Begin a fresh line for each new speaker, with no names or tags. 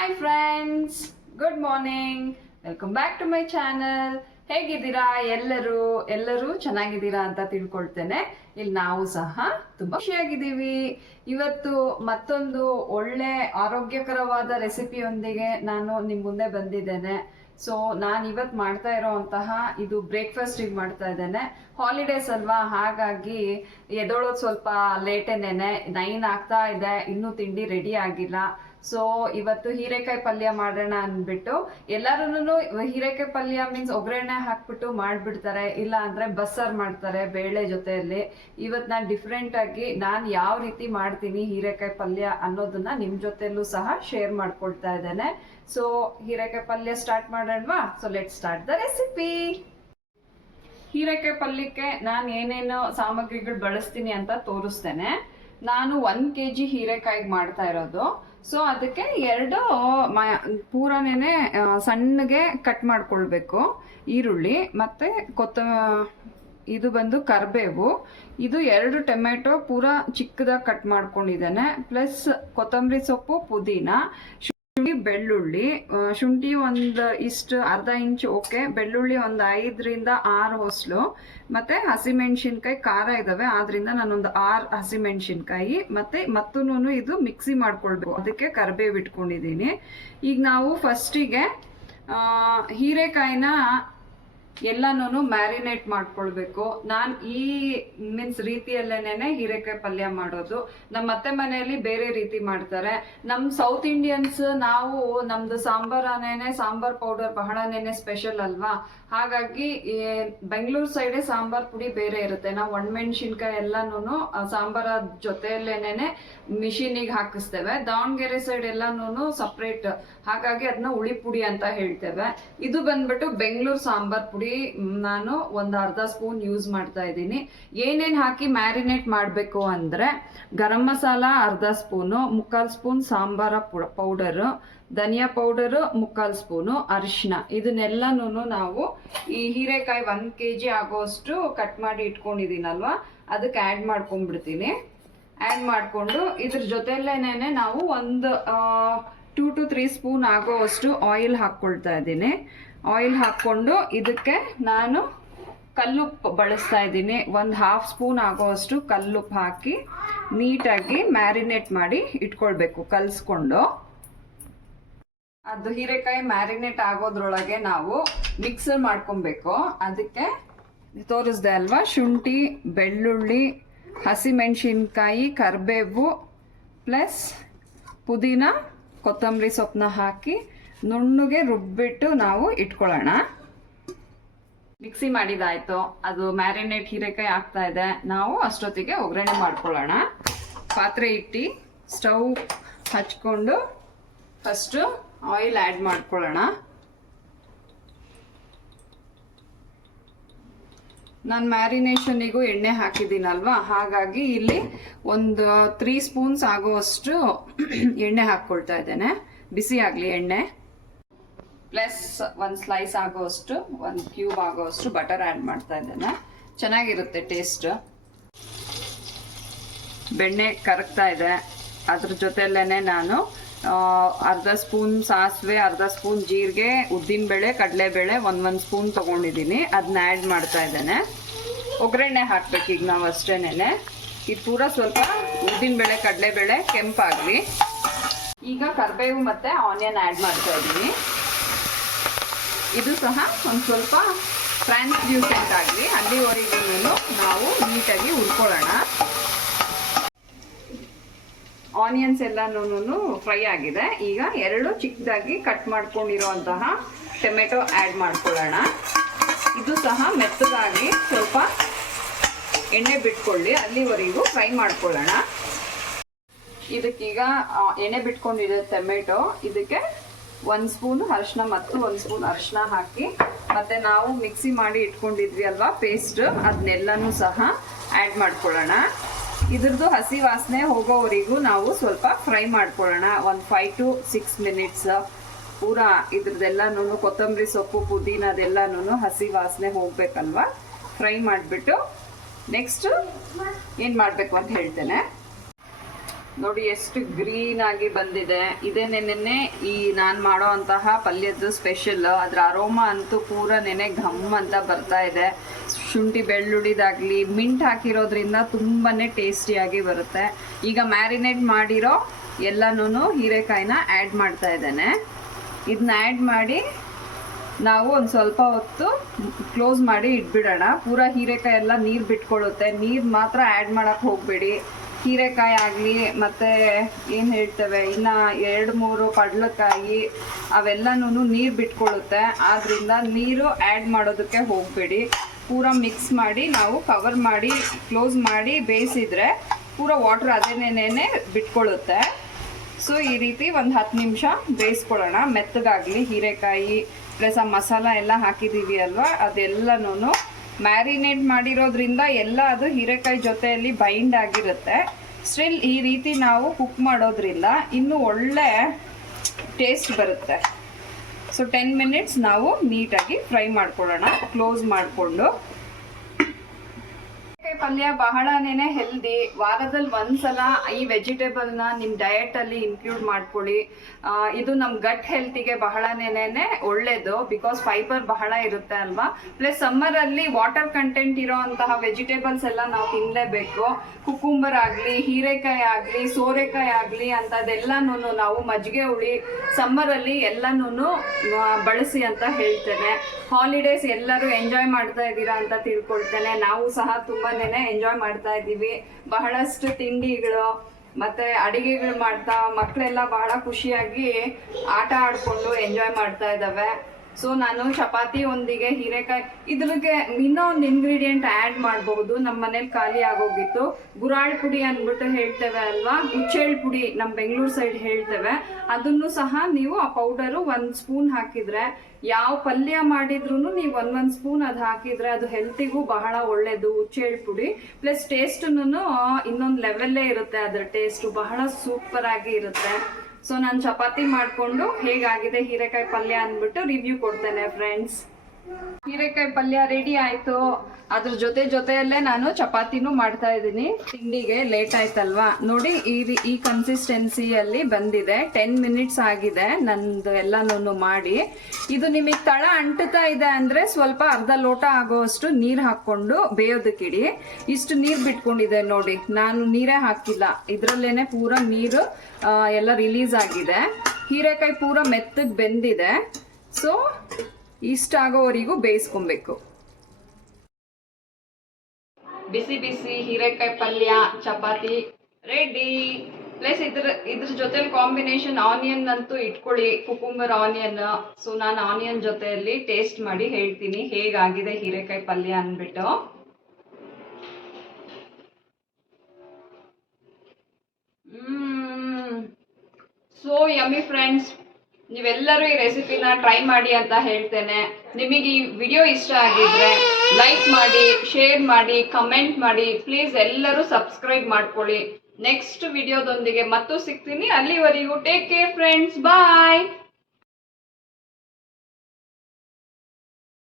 Hi friends good morning welcome back to my channel ಹೇಗಿದ್ದೀರಾ? ಎಲ್ಲರೂ ಎಲ್ಲರೂ ಚೆನ್ನಾಗಿದ್ದೀರಾ ಅಂತ ತಿಳ್ಕೊಳ್ತೇನೆ. ಇಲ್ಲಿ ನಾವು ಸಹ ತುಂಬಾ ಖುಷಿಯಾಗಿದ್ದೀವಿ. ಇವತ್ತು ಮತ್ತೊಂದು ಒಳ್ಳೆ ಆರೋಗ್ಯಕರವಾದ ರೆಸಿಪಿಯೊಂದಿಗೆ ನಾನು ನಿಮ್ಮ ಮುಂದೆ ಬಂದಿದ್ದೇನೆ. ಸೊ ನಾನು ಇವತ್ತು ಮಾಡ್ತಾ ಇರೋವಂತಹ ಇದು ಬ್ರೇಕ್ಫಾಸ್ಟಿಗೆ ಮಾಡ್ತಾ ಇದ್ದೇನೆ. ಹಾಲಿಡೇಸ್ ಅಲ್ವಾ? ಹಾಗಾಗಿ ಎದೊಳೋದು ಸ್ವಲ್ಪ ಲೇಟೇನೇನೆ ನೈನ್ ಆಗ್ತಾ ಇದೆ. ಇನ್ನೂ ತಿಂಡಿ ರೆಡಿ ಆಗಿಲ್ಲ. ಸೊ ಇವತ್ತು ಹೀರೆಕಾಯಿ ಪಲ್ಯ ಮಾಡೋಣ ಅಂದ್ಬಿಟ್ಟು ಎಲ್ಲರೂ ಹೀರೆಕಾಯಿ ಪಲ್ಯ ಮೀನ್ಸ್ ಒಗ್ಗರಣೆ ಹಾಕ್ಬಿಟ್ಟು ಮಾಡ್ಬಿಡ್ತಾರೆ, ಇಲ್ಲ ಅಂದ್ರೆ ಬಸ್ಸಾರ್ ಮಾಡ್ತಾರೆ ಬೇಳೆ ಜೊತೆಯಲ್ಲಿ. ಇವತ್ತು ನಾನು ಡಿಫ್ರೆಂಟ್ ಆಗಿ ನಾನು ಯಾವ ರೀತಿ ಮಾಡ್ತೀನಿ ಹೀರೆಕಾಯಿ ಪಲ್ಯ ಅನ್ನೋದನ್ನ ನಿಮ್ ಜೊತೆಲ್ಲೂ ಸಹ ಶೇರ್ ಮಾಡ್ಕೊಳ್ತಾ ಇದ್ದೇನೆ. ಸೊ ಹೀರೆಕಾಯಿ ಪಲ್ಯ start ಮಾಡೋಣವಾ? So let start the recipe ಹೀರೆಕಾಯಿ ಪಲ್ಯಕ್ಕೆ ನಾನು ಏನೇನು ಸಾಮಗ್ರಿಗಳು ಬಳಸ್ತೀನಿ ಅಂತ ತೋರಿಸ್ತೇನೆ. ನಾನು ಒನ್ ಕೆ ಜಿ ಹೀರೆಕಾಯಿಗೆ ಮಾಡ್ತಾ ಇರೋದು. ಸೊ ಅದಕ್ಕೆ ಎರಡು, ಮ ಪೂರನೇ ಸಣ್ಣಗೆ ಕಟ್ ಮಾಡ್ಕೊಳ್ಬೇಕು. ಈರುಳ್ಳಿ ಮತ್ತೆ ಕೊತ್ತ, ಇದು ಬಂದು ಕರಿಬೇವು. ಇದು ಎರಡು ಟೊಮೆಟೊ ಪೂರ ಚಿಕ್ಕದಾಗಿ ಕಟ್ ಮಾಡ್ಕೊಂಡಿದ್ದೇನೆ. ಪ್ಲಸ್ ಕೊತ್ತಂಬರಿ ಸೊಪ್ಪು, ಪುದೀನ. ಶುಂಠಿ ಬೆಳ್ಳುಳ್ಳಿ. ಶುಂಠಿ ಒಂದು ಇಷ್ಟು ಅರ್ಧ ಇಂಚ್ ಓಕೆ. ಬೆಳ್ಳುಳ್ಳಿ ಒಂದು ಐದರಿಂದ ಆರು ಹೊಸಲು. ಮತ್ತೆ ಹಸಿಮೆಣ್ಸಿನ್ಕಾಯಿ ಖಾರ ಇದ್ದಾವೆ ಆದ್ರಿಂದ ನಾನೊಂದು ಆರು ಹಸಿಮೆಣ್ಸಿನ್ಕಾಯಿ. ಮತ್ತೆ ಮತ್ತೂ ಇದು ಮಿಕ್ಸಿ ಮಾಡ್ಕೊಳ್ಬೇಕು. ಅದಕ್ಕೆ ಕರಿಬೇವು ಇಟ್ಕೊಂಡಿದ್ದೀನಿ. ಈಗ ನಾವು ಫಸ್ಟಿಗೆ ಹೀರೆಕಾಯಿನ ಎಲ್ಲನೂ ಮ್ಯಾರಿನೇಟ್ ಮಾಡ್ಕೊಳ್ಬೇಕು. ನಾನು ಈ ಮೀನ್ಸ್ ರೀತಿಯಲ್ಲೇನೆ ಹೀರೆಕಾಯಿ ಪಲ್ಯ ಮಾಡೋದು. ನಮ್ಮ ಅತ್ತೆ ಮನೆಯಲ್ಲಿ ಬೇರೆ ರೀತಿ ಮಾಡ್ತಾರೆ. ನಮ್ಮ ಸೌತ್ ಇಂಡಿಯನ್ಸ್ ನಾವು ನಮ್ದು ಸಾಂಬಾರನೇನೆ ಸಾಂಬಾರ್ ಪೌಡರ್ ಬಹಳನೇನೆ ಸ್ಪೆಷಲ್ ಅಲ್ವಾ? ಹಾಗಾಗಿ ಬೆಂಗಳೂರು ಸೈಡೇ ಸಾಂಬಾರ್ ಪುಡಿ ಬೇರೆ ಇರುತ್ತೆ. ನಾವು ಒಣಮೆಣ್ಸಿನ್ಕಾಯಿ ಎಲ್ಲಾನು ಸಾಂಬಾರ ಜೊತೆಯಲ್ಲೇನೆ ಮಿಷಿನಿಗೆ ಹಾಕಿಸ್ತೇವೆ. ದಾವಣಗೆರೆ ಸೈಡ್ ಎಲ್ಲಾನು ಸಪ್ರೇಟ್ ಹಾಗಾಗಿ ಅದನ್ನ ಉಳಿ ಪುಡಿ ಅಂತ ಹೇಳ್ತೇವೆ. ಇದು ಬಂದ್ಬಿಟ್ಟು ಬೆಂಗಳೂರು ಸಾಂಬಾರ್ ಮ್, ನಾನು ಒಂದು ಅರ್ಧ ಸ್ಪೂನ್ ಯೂಸ್ ಮಾಡ್ತಾ ಇದ್ದೀನಿ ಏನೇನು ಹಾಕಿ ಮ್ಯಾರಿನೇಟ್ ಮಾಡಬೇಕು ಅಂದರೆ ಗರಂ ಮಸಾಲ ಅರ್ಧ ಸ್ಪೂನು ಮುಕ್ಕಾಲು ಸ್ಪೂನ್ ಸಾಂಬಾರ ಪೌಡರು ಧನಿಯಾ ಪೌಡರ್ ಮುಕ್ಕಾಲು ಸ್ಪೂನು ಅರಿಶಿನ ಇದನ್ನೆಲ್ಲನೂ ನಾವು ಈ ಹೀರೆಕಾಯಿ ಒನ್ ಕೆ ಜಿ ಆಗೋಷ್ಟು ಕಟ್ ಮಾಡಿ ಇಟ್ಕೊಂಡಿದ್ದೀನಲ್ವ ಅದಕ್ಕೆ ಆ್ಯಡ್ ಮಾಡ್ಕೊಂಡ್ಬಿಡ್ತೀನಿ ಆ್ಯಡ್ ಮಾಡಿಕೊಂಡು ಇದ್ರ ಜೊತೆಯಲ್ಲೇನೆ ನಾವು ಒಂದು ಟೂ ತ್ರೀ ಸ್ಪೂನ್ ಆಗೋವಷ್ಟು ಆಯಿಲ್ ಹಾಕ್ಕೊಳ್ತಾ ಇದ್ದೀನಿ. ಆಯಿಲ್ ಹಾಕ್ಕೊಂಡು ಇದಕ್ಕೆ ನಾನು ಕಲ್ಲುಪ್ಪು ಬಳಸ್ತಾ ಇದ್ದೀನಿ. ಒಂದು ಹಾಫ್ ಸ್ಪೂನ್ ಆಗೋವಷ್ಟು ಕಲ್ಲುಪ್ಪು ಹಾಕಿ ನೀಟಾಗಿ ಮ್ಯಾರಿನೇಟ್ ಮಾಡಿ ಇಟ್ಕೊಳ್ಬೇಕು ಕಲಿಸ್ಕೊಂಡು. ಅದು ಹೀರೆಕಾಯಿ ಮ್ಯಾರಿನೇಟ್ ಆಗೋದ್ರೊಳಗೆ ನಾವು ಮಿಕ್ಸರ್ ಮಾಡ್ಕೊಬೇಕು ಅದಕ್ಕೆ ತೋರಿಸ್ದೆ ಅಲ್ವಾ? ಶುಂಠಿ, ಬೆಳ್ಳುಳ್ಳಿ, ಹಸಿಮೆಣಸಿನ್ಕಾಯಿ, ಕರಿಬೇವು ಪ್ಲಸ್ ಪುದೀನ ಕೊತ್ತಂಬರಿ ಸೊಪ್ಪನ್ನ ಹಾಕಿ ನುಣ್ಣಗೆ ರುಬ್ಬಿಟ್ಟು ನಾವು ಇಟ್ಕೊಳ್ಳೋಣ. ಮಿಕ್ಸಿ ಮಾಡಿದಾಯ್ತು. ಅದು ಮ್ಯಾರಿನೇಟ್ ಹೀರೆಕಾಯಿ ಆಗ್ತಾ ಇದೆ. ನಾವು ಅಷ್ಟೊತ್ತಿಗೆ ಒಗ್ಗರಣೆ ಮಾಡ್ಕೊಳ್ಳೋಣ. ಪಾತ್ರೆ ಇಟ್ಟು ಸ್ಟವ್ ಹಚ್ಕೊಂಡು ಫಸ್ಟು ಆಯಿಲ್ ಆ್ಯಡ್ ಮಾಡ್ಕೊಳ್ಳೋಣ. ನಾನು ಮ್ಯಾರಿನೇಷನಿಗೂ ಎಣ್ಣೆ ಹಾಕಿದ್ದೀನಲ್ವಾ? ಹಾಗಾಗಿ ಇಲ್ಲಿ ಒಂದು ತ್ರೀ ಸ್ಪೂನ್ಸ್ ಆಗುವಷ್ಟು ಎಣ್ಣೆ ಹಾಕ್ಕೊಳ್ತಾ ಇದ್ದೇನೆ. ಬಿಸಿ ಆಗಲಿ ಎಣ್ಣೆ. ಪ್ಲಸ್ ಒಂದು ಸ್ಲೈಸ್ ಆಗೋವಷ್ಟು, ಒಂದು ಕ್ಯೂಬ್ ಆಗೋವಷ್ಟು ಬಟರ್ ಆ್ಯಡ್ ಮಾಡ್ತಾ ಇದ್ದೇನೆ. ಚೆನ್ನಾಗಿರುತ್ತೆ ಟೇಸ್ಟ್ ಬೆಣ್ಣೆ ಕರಗ್ತಾ ಇದೆ. ಅದ್ರ ಜೊತೆಲ್ಲೇ ನಾನು ಅರ್ಧ ಸ್ಪೂನ್ ಸಾಸಿವೆ, ಅರ್ಧ ಸ್ಪೂನ್ ಜೀರಿಗೆ ಉದ್ದಿನಬೇಳೆ ಕಡಲೆಬೇಳೆ ಒಂದು ಒಂದು ಸ್ಪೂನ್ ತೊಗೊಂಡಿದ್ದೀನಿ. ಅದನ್ನ ಆ್ಯಡ್ ಮಾಡ್ತಾ ಇದ್ದೇನೆ. ಒಗ್ಗರಣೆ ಹಾಕ್ಬೇಕು ಈಗ ನಾವು ಅಷ್ಟೇನೆ ಇದು ಪೂರ ಸ್ವಲ್ಪ ಉದ್ದಿನಬೇಳೆ ಕಡಲೆಬೇಳೆ ಕೆಂಪಾಗಲಿ. ಈಗ ಕರಿಬೇವು ಮತ್ತು ಆನಿಯನ್ ಆ್ಯಡ್ ಮಾಡ್ತಾ ಇದ್ದೀನಿ. ಇದು ಸಹ ಒಂದು ಸ್ವಲ್ಪ ಟ್ರಾನ್ಸ್ಲ್ಯೂಸೆಂಟ್ ಆಗಲಿ. ಅಲ್ಲಿವರೆಗೂ ನಾವು ನೀಟಾಗಿ ಹುರ್ಕೊಳ್ಳೋಣ. ಆನಿಯನ್ಸ್ ಎಲ್ಲನೂ ಫ್ರೈ ಆಗಿದೆ. ಈಗ ಎರಡು ಚಿಕ್ಕದಾಗಿ ಕಟ್ ಮಾಡ್ಕೊಂಡಿರುವಂತಹ ಟೊಮೆಟೊ ಆ್ಯಡ್ ಮಾಡ್ಕೊಳ್ಳೋಣ. ಇದು ಸಹ ಮೆತ್ತಗಾಗಿ ಸ್ವಲ್ಪ ಎಣ್ಣೆ ಬಿಟ್ಕೊಳ್ಳಿ, ಅಲ್ಲಿವರೆಗೂ ಫ್ರೈ ಮಾಡ್ಕೊಳ್ಳೋಣ. ಇದಕ್ಕೀಗ ಎಣ್ಣೆ ಬಿಟ್ಕೊಂಡಿದೆ ಟೊಮೆಟೊ, ಇದಕ್ಕೆ ಒಂದು ಸ್ಪೂನ್ ಅರಿಶಿನ ಮತ್ತು ಒಂದು ಸ್ಪೂನ್ ಅರಿಶಿನ ಹಾಕಿ, ಮತ್ತೆ ನಾವು ಮಿಕ್ಸಿ ಮಾಡಿ ಇಟ್ಕೊಂಡಿದ್ವಿ ಅಲ್ವಾ ಪೇಸ್ಟ್ ಅದನ್ನೆಲ್ಲನೂ ಸಹ ಆ್ಯಡ್ ಮಾಡ್ಕೊಳ್ಳೋಣ. ಇದ್ರದ್ದು ಹಸಿ ವಾಸನೆ ಹೋಗೋವರೆಗೂ ನಾವು ಸ್ವಲ್ಪ ಫ್ರೈ ಮಾಡ್ಕೊಳ್ಳೋಣ. ಒಂದು ಫೈವ್ ಟು ಸಿಕ್ಸ್ ಮಿನಿಟ್ಸ್ ಪೂರ ಇದ್ರದ್ದೆಲ್ಲನೂ ಕೊತ್ತಂಬರಿ ಸೊಪ್ಪು, ಪುದೀನ ಹಸಿ ವಾಸನೆ ಹೋಗ್ಬೇಕಲ್ವಾ? ಫ್ರೈ ಮಾಡಿಬಿಟ್ಟು ನೆಕ್ಸ್ಟ್ ಏನು ಮಾಡಬೇಕು ಅಂತ ಹೇಳ್ತೇನೆ. ನೋಡಿ ಎಷ್ಟು ಗ್ರೀನ್ ಆಗಿ ಬಂದಿದೆ. ಇದೇ ನೆನೆ ಈ ನಾನು ಮಾಡೋ ಅಂತಹ ಪಲ್ಯದ್ದು ಸ್ಪೆಷಲ್ ಅದರ ಅರೋಮಾ ಅಂತೂ ಪೂರ ನೆನೆ ಘಮ್ ಅಂತ ಬರ್ತಾ ಇದೆ. ಶುಂಠಿ ಬೆಳ್ಳುಳ್ಳಿದಾಗ್ಲಿ ಮಿಂಟ್ ಹಾಕಿರೋದ್ರಿಂದ ತುಂಬಾ ಟೇಸ್ಟಿಯಾಗಿ ಬರುತ್ತೆ. ಈಗ ಮ್ಯಾರಿನೇಟ್ ಮಾಡಿರೋ ಎಲ್ಲನೂ ಹೀರೆಕಾಯಿನ ಆ್ಯಡ್ ಮಾಡ್ತಾ ಇದ್ದೇನೆ. ಇದನ್ನ ಆ್ಯಡ್ ಮಾಡಿ ನಾವು ಒಂದು ಸ್ವಲ್ಪ ಹೊತ್ತು ಕ್ಲೋಸ್ ಮಾಡಿ ಇಟ್ಬಿಡೋಣ. ಪೂರ ಹೀರೆಕಾಯಿ ಎಲ್ಲ ನೀರು ಬಿಟ್ಕೊಳ್ಳುತ್ತೆ ನೀರು ಮಾತ್ರ ಆ್ಯಡ್ ಮಾಡೋಕ್ಕೆ ಹೋಗಬೇಡಿ. ಹೀರೆಕಾಯಿ ಆಗಲಿ, ಮತ್ತು ಏನು ಹೇಳ್ತೇವೆ, ಇನ್ನು ಎರಡು ಮೂರು ಕಡಲೆಕಾಯಿ ಅವೆಲ್ಲನೂ ನೀರು ಬಿಟ್ಕೊಳ್ಳುತ್ತೆ ಆದ್ದರಿಂದ ನೀರು ಆ್ಯಡ್ ಮಾಡೋದಕ್ಕೆ ಹೋಗಬೇಡಿ. ಪೂರ ಮಿಕ್ಸ್ ಮಾಡಿ ನಾವು ಕವರ್ ಮಾಡಿ ಕ್ಲೋಸ್ ಮಾಡಿ ಬೇಯಿಸಿದ್ರೆ ಪೂರ ವಾಟ್ರ್ ಅದೇನೇನೇ ಬಿಟ್ಕೊಳ್ಳುತ್ತೆ ಸೊ ಈ ರೀತಿ ಒಂದು ಹತ್ತು ನಿಮಿಷ ಬೇಯಿಸ್ಕೊಳ್ಳೋಣ. ಮೆತ್ತಗಾಗಲಿ, ಹೀರೆಕಾಯಿ ಪ್ಲಸ್ ಆ ಮಸಾಲ ಎಲ್ಲ ಹಾಕಿದ್ದೀವಿ ಅಲ್ವಾ? ಅದೆಲ್ಲನೂ ಮ್ಯಾರಿನೇಟ್ ಮಾಡಿರೋದ್ರಿಂದ ಎಲ್ಲ ಅದು ಹೀರೆಕಾಯಿ ಜೊತೆಯಲ್ಲಿ ಬೈಂಡ್ ಆಗಿರುತ್ತೆ. ಸ್ಟಿಲ್ ಈ ರೀತಿ ನಾವು ಕುಕ್ ಮಾಡೋದ್ರಿಂದ ಇನ್ನೂ ಒಳ್ಳೆ ಟೇಸ್ಟ್ ಬರುತ್ತೆ. ಸೊ ಟೆನ್ ಮಿನಿಟ್ಸ್ ನಾವು ನೀಟಾಗಿ ಫ್ರೈ ಮಾಡ್ಕೊಳ್ಳೋಣ. ಕ್ಲೋಸ್ ಮಾಡಿಕೊಂಡು. ಪಲ್ಯ ಬಹಳನೇ ಹೆಲ್ದಿ ವಾರದಲ್ಲಿ ಒಂದ್ಸಲ ಈ ವೆಜಿಟೇಬಲ್ನ ನಿಮ್ಮ ನಿಮ್ ಡಯಟ್ ಅಲ್ಲಿ ಇನ್ಕ್ಲೂಡ್ ಮಾಡ್ಕೊಳ್ಳಿ. ಇದು ನಮ್ಮ ಗಟ್ ಹೆಲ್ತಿಗೆ ಬಹಳನೇ ಒಳ್ಳೇದು ಬಿಕಾಸ್ ಫೈಬರ್ ಬಹಳ ಇರುತ್ತೆ ಅಲ್ವಾ? ಪ್ಲಸ್ ಸಮ್ಮರ್ ಅಲ್ಲಿ ವಾಟರ್ ಕಂಟೆಂಟ್ ಇರೋಂತಹ ವೆಜಿಟೇಬಲ್ಸ್ ಎಲ್ಲ ನಾವು ತಿನ್ನಲೇಬೇಕು ಕುಕುಂಬರ್ ಆಗಲಿ, ಹೀರೆಕಾಯಿ ಆಗಲಿ, ಸೋರೆಕಾಯಿ ಆಗಲಿ ಅಂಥದ್ದೆಲ್ಲನೂ ನಾವು ಮಜ್ಜಿಗೆ ಹುಳಿ ಸಮ್ಮರ್ ಅಲ್ಲಿ ಎಲ್ಲಾನು ಬಳಸಿ ಅಂತ ಹೇಳ್ತೇನೆ. ಹಾಲಿಡೇಸ್ ಎಲ್ಲರೂ ಎಂಜಾಯ್ ಮಾಡ್ತಾ ಇದ್ದೀರಾ ಅಂತ ತಿಳ್ಕೊಳ್ತೇನೆ. ನಾವು ಸಹ ತುಂಬಾನೇ ಎಂಜಾಯ್ ಮಾಡ್ತಾ ಇದ್ದೀವಿ. ಬಹಳಷ್ಟು ತಿಂಡಿಗಳು ಮತ್ತೆ ಅಡಿಗೆಗಳು ಮಾಡ್ತಾ ಮಕ್ಕಳೆಲ್ಲ ಬಹಳ ಖುಷಿಯಾಗಿ ಆಟ ಆಡ್ಕೊಂಡು ಎಂಜಾಯ್ ಮಾಡ್ತಾ ಇದ್ದಾವೆ. ಸೊ ನಾನು ಚಪಾತಿ ಒಂದಿಗೆ ಹೀರೆಕಾಯಿ ಇದ್ರಿಗೆ ಇನ್ನೂ ಒಂದು ಇಂಗ್ರೀಡಿಯೆಂಟ್ ಆ್ಯಡ್ ಮಾಡಬಹುದು ನಮ್ಮ ಮನೇಲಿ ಖಾಲಿ ಆಗೋಗಿತ್ತು. ಗುರಾಳ್ ಪುಡಿ ಅಂದ್ಬಿಟ್ಟು ಹೇಳ್ತೇವೆ ಅಲ್ವಾ? ಹುಚ್ಚೆಳ್ ಪುಡಿ ನಮ್ಮ ಬೆಂಗಳೂರು ಸೈಡ್ ಹೇಳ್ತೇವೆ. ಅದನ್ನು ಸಹ ನೀವು ಆ ಪೌಡರು ಒಂದು ಸ್ಪೂನ್ ಹಾಕಿದ್ರೆ ಯಾವ ಪಲ್ಯ ಮಾಡಿದ್ರು ನೀವು ಒಂದೊಂದು ಸ್ಪೂನ್ ಅದು ಹಾಕಿದ್ರೆ ಅದು ಹೆಲ್ತಿಗೂ ಬಹಳ ಒಳ್ಳೇದು ಹುಚ್ಚೆಳ್ ಪುಡಿ. ಪ್ಲಸ್ ಟೇಸ್ಟನ್ನು ಇನ್ನೊಂದು ಲೆವೆಲ್ಲೇ ಇರುತ್ತೆ. ಅದರ ಟೇಸ್ಟ್ ಬಹಳ ಸೂಪರ್ ಆಗಿ ಇರುತ್ತೆ. ಸೊ ನಾನು ಚಪಾತಿ ಮಾಡಿಕೊಂಡು ಹೇಗಾಗಿದೆ ಹೀರೆಕಾಯಿ ಪಲ್ಯ ಅಂದ್ಬಿಟ್ಟು ರಿವ್ಯೂ ಕೊಡ್ತೇನೆ ಫ್ರೆಂಡ್ಸ್ ಹೀರೆಕಾಯಿ ಪಲ್ಯ ರೆಡಿ ಆಯ್ತು. ಅದ್ರ ಜೊತೆ ಜೊತೆಯಲ್ಲೇ ನಾನು ಚಪಾತಿನೂ ಮಾಡ್ತಾ ಇದ್ದೀನಿ. ತಿಂಡಿಗೆ ಲೇಟ್ ಆಯ್ತಲ್ವಾ? ನೋಡಿ, ಈ ಈ ಕನ್ಸಿಸ್ಟೆನ್ಸಿಯಲ್ಲಿ ಬಂದಿದೆ. ಟೆನ್ ಮಿನಿಟ್ಸ್ ಆಗಿದೆ ನಂದು ಎಲ್ಲನೂ ಮಾಡಿ. ಇದು ನಿಮಗೆ ತಳ ಅಂಟುತ್ತಾ ಇದೆ ಅಂದ್ರೆ ಸ್ವಲ್ಪ ಅರ್ಧ ಲೋಟ ಆಗೋವಷ್ಟು ನೀರು ಹಾಕೊಂಡು ಬೇಯೋದಕ್ಕಿಡಿ ಇಷ್ಟು ನೀರು ಬಿಟ್ಕೊಂಡಿದೆ ನೋಡಿ. ನಾನು ನೀರೇ ಹಾಕಿಲ್ಲ. ಇದರಲ್ಲೇನೆ ಪೂರ ನೀರು ಎಲ್ಲ ರಿಲೀಸ್ ಆಗಿದೆ. ಹೀರೆಕಾಯಿ ಪೂರ ಮೆತ್ತಗೆ ಬೆಂದಿದೆ. ಸೊ ಇಷ್ಟಾಗೋವರೆಗೂ ಬೇಯಿಸ್ಕೊಬೇಕು. ಬಿಸಿ ಬಿಸಿ ಹೀರೆಕಾಯಿ ಪಲ್ಯ, ಚಪಾತಿ ರೆಡಿ ಪ್ಲಸ್ ಇದ್ರ ಇದ್ರ ಜೊತೆ ಕಾಂಬಿನೇಷನ್ ಆನಿಯನ್ ಅಂತೂ ಇಟ್ಕೊಳ್ಳಿ ಕುಕುಂಬರ್ ಆನಿಯನ್ ಸೊ ನಾನು ಆನಿಯನ್ ಜೊತೆಯಲ್ಲಿ ಟೇಸ್ಟ್ ಮಾಡಿ ಹೇಳ್ತೀನಿ ಹೇಗಾಗಿದೆ ಹೀರೆಕಾಯಿ ಪಲ್ಯ ಅಂದ್ಬಿಟ್ಟು. ಸೊ ಯಮ್ಮಿ ಫ್ರೆಂಡ್ಸ್ ನೀವೆಲ್ಲರೂ ಈ ರೆಸಿಪಿನ ಟ್ರೈ ಮಾಡಿ ಅಂತ ಹೇಳ್ತೇನೆ. ನಿಮಗೆ ಈ ವಿಡಿಯೋ ಇಷ್ಟ ಆಗಿದ್ರೆ ಲೈಕ್ ಮಾಡಿ, ಶೇರ್ ಮಾಡಿ, ಕಮೆಂಟ್ ಮಾಡಿ, ಪ್ಲೀಸ್ ಎಲ್ಲರೂ ಸಬ್ಸ್ಕ್ರೈಬ್ ಮಾಡ್ಕೊಳ್ಳಿ. ನೆಕ್ಸ್ಟ್ ವಿಡಿಯೋದೊಂದಿಗೆ ಮತ್ತೂ ಸಿಗ್ತೀನಿ. ಅಲ್ಲಿವರೆಗೂ ಟೇಕ್ ಕೇರ್ ಫ್ರೆಂಡ್ಸ್. ಬಾಯ್!